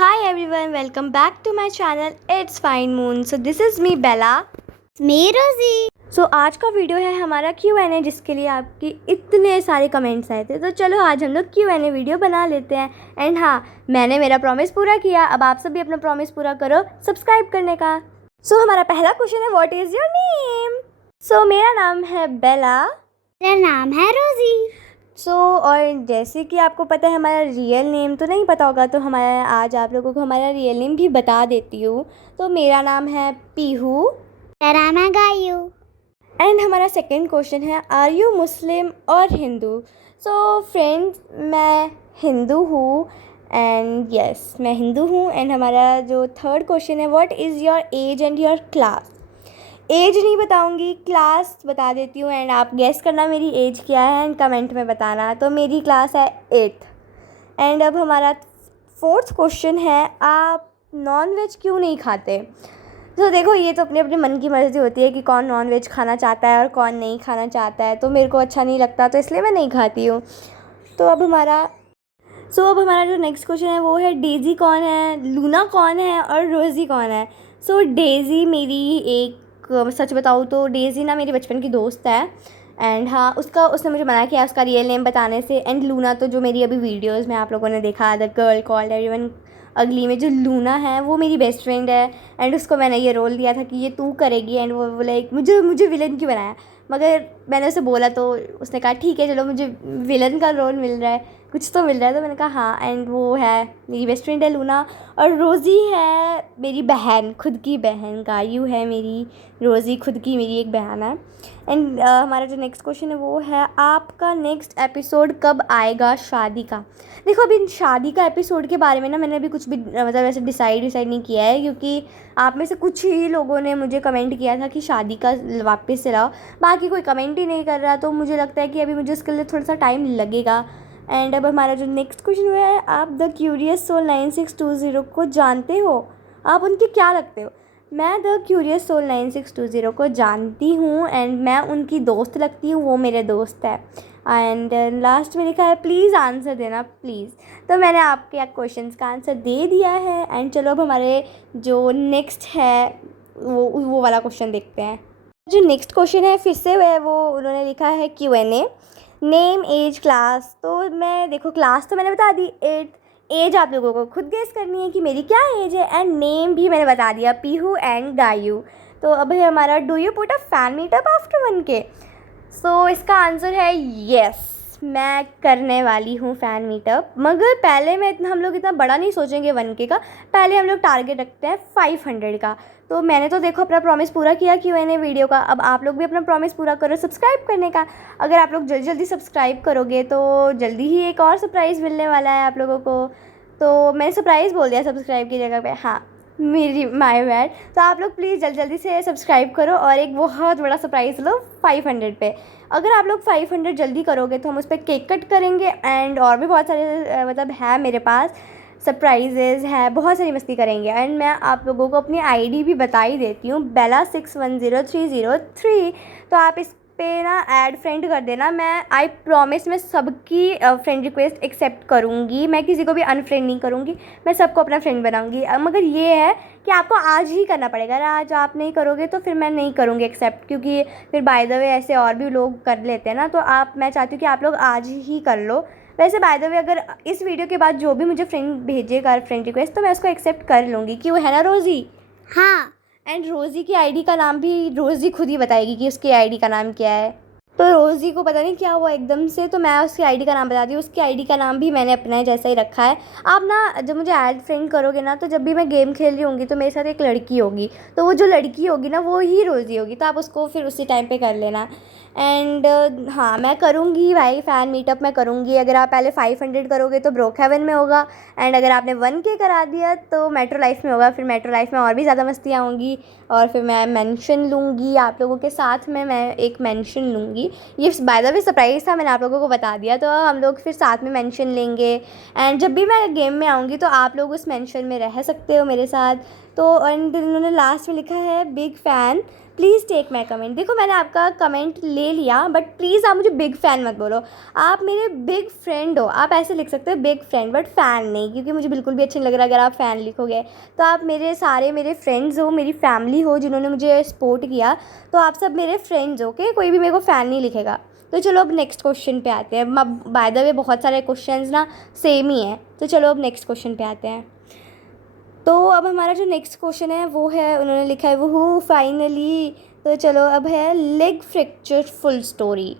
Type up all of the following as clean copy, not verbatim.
Hi everyone, welcome back to my channel. It's Fine Moon. So this is me Bella. मैं रोजी। So आज का video है हमारा Q&A जिसके लिए आपकी इतने सारे कमेंट्स आए थे। तो चलो आज हम लोग Q&A वीडियो बना लेते हैं। एंड हाँ, मैंने मेरा प्रॉमिस पूरा किया। अब आप सब भी अपना प्रॉमिस पूरा करो सब्सक्राइब करने का। सो हमारा पहला क्वेश्चन है, व्हाट इज़ योर नेम? सो मेरा नाम है बेला। मेरा नाम है रोजी। और जैसे कि आपको पता है हमारा रियल नेम तो नहीं पता होगा, तो हमारा आज आप लोगों को हमारा रियल नेम भी बता देती हूँ। तो मेरा नाम है पीहू। मेरा नाम है गायू। एंड हमारा सेकंड क्वेश्चन है, आर यू मुस्लिम और हिंदू? सो फ्रेंड्स, मैं हिंदू हूँ एंड यस मैं हिंदू हूँ। एंड हमारा जो थर्ड क्वेश्चन है, what is your age and your class? Age नहीं बताऊंगी, क्लास बता देती हूँ एंड आप गेस करना मेरी एज क्या है एंड कमेंट में बताना। तो मेरी क्लास है 8th। एंड अब हमारा फोर्थ क्वेश्चन है, आप नॉन वेज क्यों नहीं खाते? तो देखो, ये तो अपने अपने मन की मर्ज़ी होती है कि कौन नॉन वेज खाना चाहता है और कौन नहीं खाना चाहता है। तो मेरे को अच्छा नहीं लगता तो इसलिए मैं नहीं खाती हूँ। तो अब हमारा जो नेक्स्ट क्वेश्चन है वो है, डेज़ी कौन है, लूना कौन है और रोज़ी कौन है? सो डेज़ी मेरी एक, सच बताऊँ तो डेज़ी ना मेरी बचपन की दोस्त है। एंड हाँ, उसने मुझे मना किया उसका रियल नेम बताने से। एंड लूना तो जो मेरी अभी वीडियोस में आप लोगों ने देखा, द गर्ल कॉल्ड एवरीवन अगली में जो लूना है वो मेरी बेस्ट फ्रेंड है। एंड उसको मैंने ये रोल दिया था कि ये तू करेगी। एंड वो बोला एक मुझे विलन क्यों बनाया, मगर मैंने उसे बोला तो उसने कहा ठीक है चलो, मुझे विलन का रोल मिल रहा है, कुछ तो मिल रहा है। तो मैंने कहा हाँ। एंड वो है मेरी बेस्ट फ्रेंड है लूना। और रोज़ी है मेरी बहन, खुद की बहन। गायू है मेरी, रोज़ी खुद की मेरी एक बहन है। एंड हमारा जो नेक्स्ट क्वेश्चन है वो है, आपका नेक्स्ट एपिसोड कब आएगा शादी का? देखो, अभी शादी का एपिसोड के बारे में ना मैंने अभी कुछ भी मतलब ऐसे डिसाइड नहीं किया है, क्योंकि आप में से कुछ ही लोगों ने मुझे कमेंट किया था कि शादी का वापस से लाओ, बाकी कोई कमेंट ही नहीं कर रहा। तो मुझे लगता है कि अभी मुझे उसके लिए थोड़ा सा टाइम लगेगा। एंड अब हमारा जो नेक्स्ट क्वेश्चन हुआ है, आप द क्यूरियस सोल 9620 को जानते हो? आप उनके क्या लगते हो? मैं द क्यूरियस सोल 9620 को जानती हूँ एंड मैं उनकी दोस्त लगती हूँ, वो मेरे दोस्त है। एंड लास्ट में लिखा है, प्लीज़ आंसर देना प्लीज़। तो मैंने आपके क्वेश्चंस का आंसर दे दिया है। एंड चलो अब हमारे जो नेक्स्ट है वो वाला क्वेश्चन देखते हैं। जो नेक्स्ट क्वेश्चन है फिर से वो उन्होंने लिखा है Q&A, नेम एज क्लास। तो मैं देखो, क्लास तो मैंने बता दी 8th, एज आप लोगों को खुद गेस करनी है कि मेरी क्या एज है। एंड नेम भी मैंने बता दिया, पीहू एंड गायू। तो अब है हमारा, do you put a fan meetup after 1K? सो इसका आंसर है येस, मैं करने वाली हूँ फ़ैन मीटअप। मगर पहले हम लोग इतना बड़ा नहीं सोचेंगे 1K का, पहले हम लोग टारगेट रखते हैं 500 का। तो मैंने तो देखो अपना प्रॉमिस पूरा किया Q&A वीडियो का। अब आप लोग भी अपना प्रॉमिस पूरा करो सब्सक्राइब करने का। अगर आप लोग जल्दी जल्दी सब्सक्राइब करोगे तो जल्दी ही एक और सरप्राइज़ मिलने वाला है आप लोगों को। तो मैंने सरप्राइज़ बोल दिया सब्सक्राइब की जगह पे, हाँ मेरी माय बैड। तो आप लोग प्लीज़ जल्दी से सब्सक्राइब करो और एक बहुत बड़ा सरप्राइज़ लो 500 पे। अगर आप लोग 500 जल्दी करोगे तो हम उस पर केक कट करेंगे एंड और भी बहुत सारे मतलब है मेरे पास सरप्राइजेज़ है, बहुत सारी मस्ती करेंगे। एंड मैं आप लोगों को अपनी आईडी भी बता ही देती हूँ, Bella610303। तो आप इस पे ना ऐड फ्रेंड कर देना। मैं आई प्रॉमिस मैं सबकी फ्रेंड रिक्वेस्ट एक्सेप्ट करूँगी, मैं किसी को भी अनफ्रेंड नहीं करूँगी, मैं सबको अपना फ्रेंड बनाऊँगी। मगर ये है कि आपको आज ही करना पड़ेगा। अगर आज आप नहीं करोगे तो फिर मैं नहीं करूँगी एक्सेप्ट, क्योंकि फिर बाय द वे ऐसे और भी लोग कर लेते हैं ना। तो मैं चाहती हूँ कि आप लोग आज ही कर लो। वैसे बाय द वे अगर इस वीडियो के बाद जो भी मुझे फ्रेंड भेजेगा फ्रेंड रिक्वेस्ट तो मैं उसको एक्सेप्ट कर लूँगी, क्यों, है ना रोज़ी? हाँ। एंड रोज़ी की आईडी का नाम भी रोज़ी खुद ही बताएगी कि उसकी आईडी का नाम क्या है। तो रोज़ी को पता नहीं क्या हुआ एकदम से, तो मैं उसकी आईडी का नाम बताती हूँ। उसकी आईडी का नाम भी मैंने अपना जैसा ही रखा है। आप ना जब मुझे ऐड फ्रेंड करोगे ना, तो जब भी मैं गेम खेल रही होंगी तो मेरे साथ एक लड़की होगी, तो वो जो लड़की होगी ना वो ही रोज़ी होगी। तो आप उसको फिर उसी टाइम पे कर लेना। एंड हाँ, मैं करूँगी भाई फ़ैन मीटअप मैं करूँगी। अगर आप पहले 500 करोगे तो ब्रोक हेवन में होगा। एंड अगर आपने 1K करा दिया तो मेट्रो लाइफ में होगा। फिर मेट्रो लाइफ में और भी ज़्यादा मस्तियाँ होंगी। और फिर मैं मेंशन लूँगी आप लोगों के साथ में, मैं एक मेंशन लूँगी। ये बाय द वे सरप्राइज़ था, मैंने आप लोगों को बता दिया। तो हम लोग फिर साथ में मेंशन लेंगे। एंड जब भी मैं गेम में आऊँगी तो आप लोग उस मेंशन में रह सकते हो मेरे साथ। तो एंड उन्होंने लास्ट में लिखा है big fan, please take my comment. देखो मैंने आपका कमेंट ले लिया, बट प्लीज़ आप मुझे बिग फ़ैन मत बोलो, आप मेरे बिग फ्रेंड हो। आप ऐसे लिख सकते हो बिग फ्रेंड, बट फ़ैन नहीं, क्योंकि मुझे बिल्कुल भी अच्छा नहीं लग रहा अगर आप फ़ैन लिखोगे। तो आप मेरे फ्रेंड्स हो, मेरी फैमिली हो जिन्होंने मुझे सपोर्ट किया, तो आप सब मेरे फ्रेंड्स हो, ओके? कोई भी मेरे को फ़ैन नहीं लिखेगा। तो चलो अब नेक्स्ट क्वेश्चन पे आते हैं। अब बाय द वे बहुत सारे क्वेश्चंस ना सेम ही हैं, तो चलो अब नेक्स्ट क्वेश्चन पे आते हैं। तो अब हमारा जो नेक्स्ट क्वेश्चन है वो है, उन्होंने लिखा है वो फाइनली। तो चलो अब है लेग फ्रैक्चर फुल स्टोरी।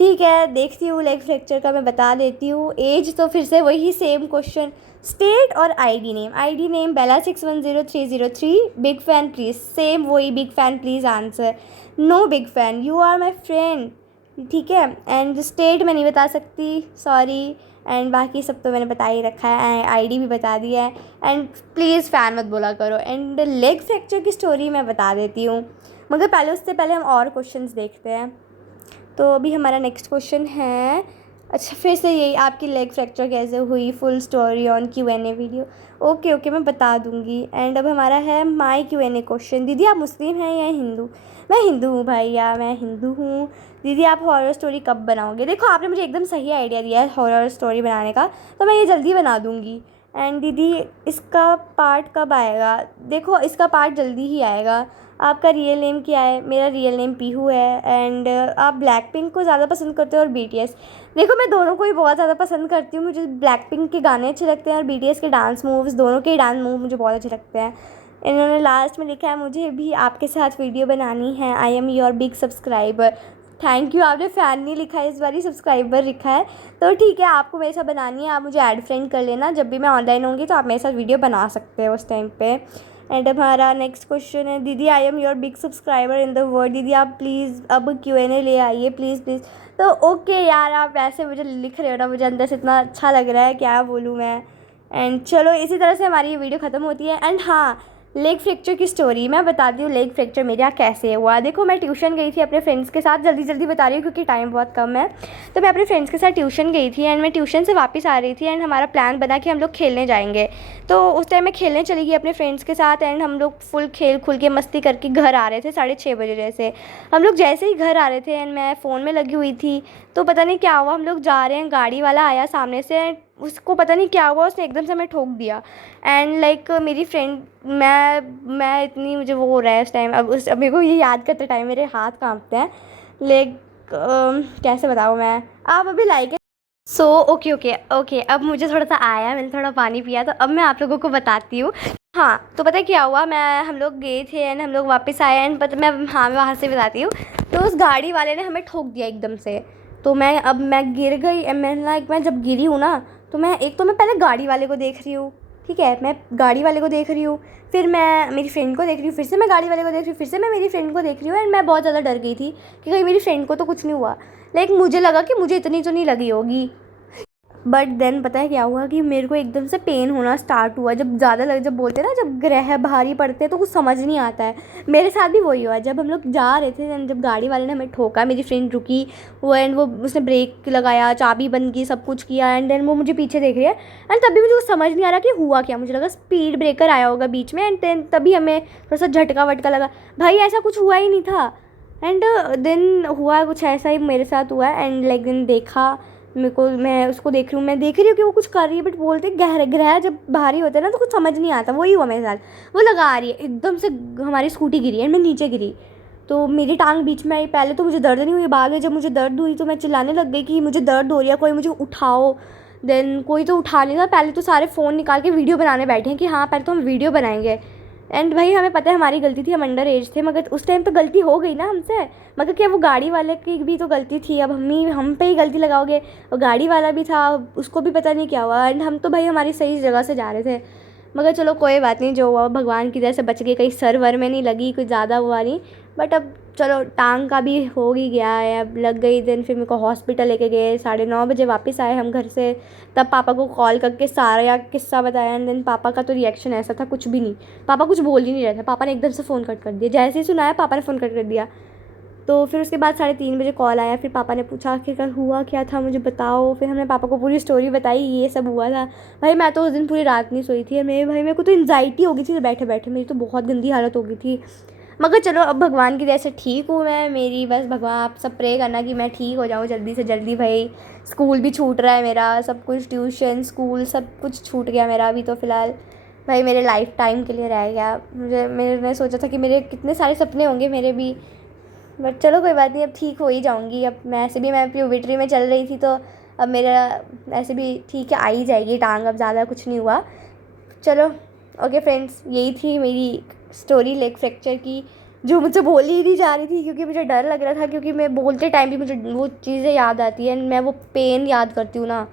ठीक है, देखती हूँ लेग फ्रैक्चर का, मैं बता देती हूँ। एज तो फिर से वही सेम क्वेश्चन। स्टेट और ID name Bela 610303। Big fan please, same वही big fan please answer. No big fan, you are my friend. ठीक है, एंड स्टेट मैं नहीं बता सकती, सॉरी। एंड बाकी सब तो मैंने बता ही रखा है, आईडी भी बता दिया है। एंड प्लीज़ फ़ैन मत बोला करो। एंड लेग फ्रैक्चर की स्टोरी मैं बता देती हूँ, मगर पहले उससे पहले हम और क्वेश्चंस देखते हैं। तो अभी हमारा नेक्स्ट क्वेश्चन है, अच्छा फिर से यही, आपकी लेग फ्रैक्चर कैसे हुई, full story on Q&A video. Okay मैं बता दूंगी। एंड अब हमारा है माई Q&A क्वेश्चन। दीदी आप मुस्लिम हैं या हिंदू? मैं हिंदू हूँ भैया, मैं हिंदू हूँ। दीदी आप हॉरर स्टोरी कब बनाओगे? देखो आपने मुझे एकदम सही आइडिया दिया है हॉरर स्टोरी बनाने का, तो मैं ये जल्दी बना दूँगी। एंड दीदी इसका पार्ट कब आएगा? देखो इसका पार्ट जल्दी ही आएगा। आपका रियल नेम क्या है? मेरा रियल नेम पीहू है। एंड आप ब्लैक पिंक को ज़्यादा पसंद करते हो और BTS? देखो मैं दोनों को ही बहुत ज़्यादा पसंद करती हूँ। मुझे ब्लैक पिंक के गाने अच्छे लगते हैं और BTS के डांस मूव्स, दोनों के ही डांस मूव मुझे बहुत अच्छे लगते हैं। इन्होंने लास्ट में लिखा है मुझे भी आपके साथ वीडियो बनानी है, I am your big subscriber. Thank you, आपने फ़ैन नहीं लिखा है इस बार, सब्सक्राइबर लिखा है। तो ठीक है, आपको मेरे साथ बनानी है, आप मुझे ऐड फ्रेंड कर लेना। जब भी मैं ऑनलाइन होंगी तो आप मेरे साथ वीडियो बना सकते हो उस टाइम पे। एंड हमारा नेक्स्ट क्वेश्चन है, दीदी I am your big subscriber in the world. दीदी आप प्लीज़ अब Q&A ले आइए प्लीज़। तो ओके यार, आप ऐसे मुझे लिख रहे हो ना, मुझे अंदर से इतना अच्छा लग रहा है, क्या बोलूँ मैं। एंड चलो इसी तरह से हमारी ये वीडियो ख़त्म होती है। एंड हाँ, लेग फ्रैक्चर की स्टोरी मैं बताती हूँ, लेग फ्रैक्चर मेरे यहाँ कैसे हुआ। देखो मैं ट्यूशन गई थी अपने फ्रेंड्स के साथ, जल्दी बता रही हूँ क्योंकि टाइम बहुत कम है। तो मैं अपने फ्रेंड्स के साथ ट्यूशन गई थी, एंड मैं ट्यूशन से वापस आ रही थी, एंड हमारा प्लान बना कि हम लोग खेलने जाएंगे। तो उस टाइम मैं खेलने चली गई अपने फ्रेंड्स के साथ, एंड हम लोग फुल खेल खुल के मस्ती करके घर आ रहे थे 6:30 बजे जैसे। हम लोग जैसे ही घर आ रहे थे एंड मैं फ़ोन में लगी हुई थी, तो पता नहीं क्या हुआ, हम लोग जा रहे हैं, गाड़ी वाला आया सामने से, उसको पता नहीं क्या हुआ, उसने एकदम से हमें ठोक दिया। एंड लाइक मेरी फ्रेंड, मैं इतनी, मुझे वो हो रहा है उस टाइम, अब मेरे को ये याद करते टाइम मेरे हाथ कांपते हैं। लाइक कैसे बताऊँ मैं, आप अभी लाइक सो ओके अब मुझे थोड़ा सा आया, मैंने थोड़ा पानी पिया, तो अब मैं आप लोगों को बताती हूँ। हाँ, तो पता है क्या हुआ, हम लोग गए थे एंड हम लोग वापस आए, एंड मैं वहाँ से बताती हूँ। तो उस गाड़ी वाले ने हमें ठोक दिया एकदम से। तो मैं गिर गई, मैं जब गिरी हूँ ना, तो मैं पहले गाड़ी वाले को देख रही हूँ। ठीक है, मैं गाड़ी वाले को देख रही हूँ, फिर मैं मेरी फ्रेंड को देख रही हूँ, फिर से मैं गाड़ी वाले को देख रही हूँ, फिर से मैं मेरी फ्रेंड को देख रही हूँ। एंड मैं बहुत ज़्यादा डर गई थी कि कहीं मेरी फ्रेंड को तो कुछ नहीं हुआ। लाइक मुझे लगा कि मुझे इतनी तो नहीं लगी होगी, बट देन पता है क्या हुआ कि मेरे को एकदम से पेन होना स्टार्ट हुआ। जब ज़्यादा जब बोलते हैं ना, जब ग्रह भारी पड़ते हैं तो कुछ समझ नहीं आता है। मेरे साथ भी वही हुआ, जब हम लोग जा रहे थे एंड जब गाड़ी वाले ने हमें ठोका, मेरी फ्रेंड रुकी, वो उसने ब्रेक लगाया, चाबी बंद की, सब कुछ किया, एंड देन वो मुझे पीछे देख रही है। एंड तभी मुझे कुछ समझ नहीं आ रहा कि हुआ क्या। मुझे लगा स्पीड ब्रेकर आया होगा बीच में, एंड देन तभी हमें थोड़ा सा झटका वटका लगा। भाई ऐसा कुछ हुआ ही नहीं था। एंड देन हुआ कुछ ऐसा ही मेरे साथ हुआ। एंड लाइक देन देखा, मैं उसको देख रही हूँ कि वो कुछ कर रही है, बट बोलते ग्रह जब भारी होते हैं ना तो कुछ समझ नहीं आता। वही हुआ मेरे साथ, वो लगा रही है, एकदम से हमारी स्कूटी गिरी एंड मैं नीचे गिरी, तो मेरी टांग बीच में आई। पहले तो मुझे दर्द नहीं हुई, बाद में जब मुझे दर्द हुई तो मैं चिल्लाने लग गई कि मुझे दर्द हो रही है, कोई मुझे उठाओ। देन कोई तो उठा नहीं था। पहले तो सारे फ़ोन निकाल के वीडियो बनाने बैठे हैं कि हाँ पहले तो हम वीडियो बनाएंगे। एंड भाई हमें पता है हमारी गलती थी, हम अंडर एज थे, मगर उस टाइम तो गलती हो गई ना हमसे। मगर क्या वो गाड़ी वाले की भी तो गलती थी? अब हम पे ही गलती लगाओगे? और गाड़ी वाला भी था, उसको भी पता नहीं क्या हुआ। एंड हम तो भाई हमारी सही जगह से जा रहे थे। मगर चलो कोई बात नहीं, जो हुआ भगवान की तरह से बच गए, कहीं सर वर में नहीं लगी, कुछ ज़्यादा हुआ नहीं। बट अब चलो टांग का भी हो ही गया है, अब लग गई। दिन फिर मेरे को हॉस्पिटल लेके गए, 9:30 बजे वापस आए हम घर से। तब पापा को कॉल करके सारा किस्सा बताया। एंड देन पापा का तो रिएक्शन ऐसा था, कुछ भी नहीं, पापा कुछ बोल ही नहीं रहे थे। पापा ने एकदम से फ़ोन कट कर दिया, जैसे ही सुनाया पापा ने फ़ोन कट कर दिया। तो फिर उसके बाद 3:30 बजे कॉल आया। फिर पापा ने पूछा आखिरकार हुआ क्या था, मुझे बताओ। फिर हमने पापा को पूरी स्टोरी बताई, ये सब हुआ था। भाई मैं तो उस दिन पूरी रात नहीं सोई थी, और मेरे को तो एंग्जाइटी हो गई थी बैठे बैठे, मेरी तो बहुत गंदी हालत हो गई थी। मगर चलो अब भगवान की दया से ठीक हूँ मैं। मेरी बस भगवान आप सब प्रे करना कि मैं ठीक हो जाऊँ जल्दी से जल्दी। भाई स्कूल भी छूट रहा है मेरा, सब कुछ, ट्यूशन, स्कूल, सब कुछ छूट गया मेरा अभी तो फ़िलहाल। भाई मेरे लाइफ टाइम के लिए रह गया। मैंने सोचा था कि मेरे कितने सारे सपने होंगे मेरे भी, बट चलो कोई बात नहीं, अब ठीक हो ही जाऊँगी। अब मैं प्यूबर्टी में चल रही थी, तो अब मेरा ऐसे भी ठीक है, आ ही जाएगी टांग, अब ज़्यादा कुछ नहीं हुआ। चलो ओके फ्रेंड्स, यही थी मेरी स्टोरी लेग फ्रैक्चर की, जो मुझसे बोली ही नहीं जा रही थी क्योंकि मुझे डर लग रहा था, क्योंकि मैं बोलते टाइम भी मुझे वो चीज़ें याद आती हैं, मैं वो पेन याद करती हूँ ना।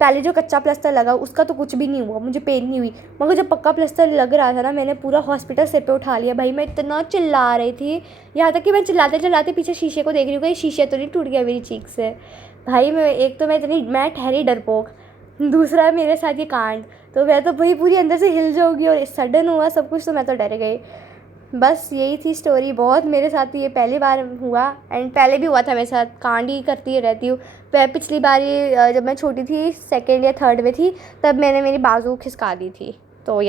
पहले जो कच्चा प्लास्टर लगा उसका तो कुछ भी नहीं हुआ, मुझे पेन नहीं हुई, मगर जब पक्का प्लास्टर लग रहा था ना, मैंने पूरा हॉस्पिटल सिर पे उठा लिया। भाई मैं इतना चिल्ला रही थी, यहाँ तक कि मैं चिल्लाते चिल्लाते पीछे शीशे को देख रही हूँ कि शीशे तो नहीं टूट गया मेरी चीख से। भाई मैं ठहरी डरपोक, दूसरा मेरे साथ ये कांड, तो मैं तो भाई पूरी अंदर से हिल जाऊँगी, और सडन हुआ सब कुछ, तो मैं तो डर गई। बस यही थी स्टोरी, बहुत मेरे साथ ये पहली बार हुआ, एंड पहले भी हुआ था मेरे साथ, कांड ही करती रहती हूँ। पिछली बार ये जब मैं छोटी थी, 2nd या 3rd में थी, तब मैंने मेरी बाजू खिसका दी थी। तो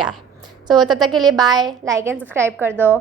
तब तक के लिए बाय, लाइक एंड सब्सक्राइब कर दो।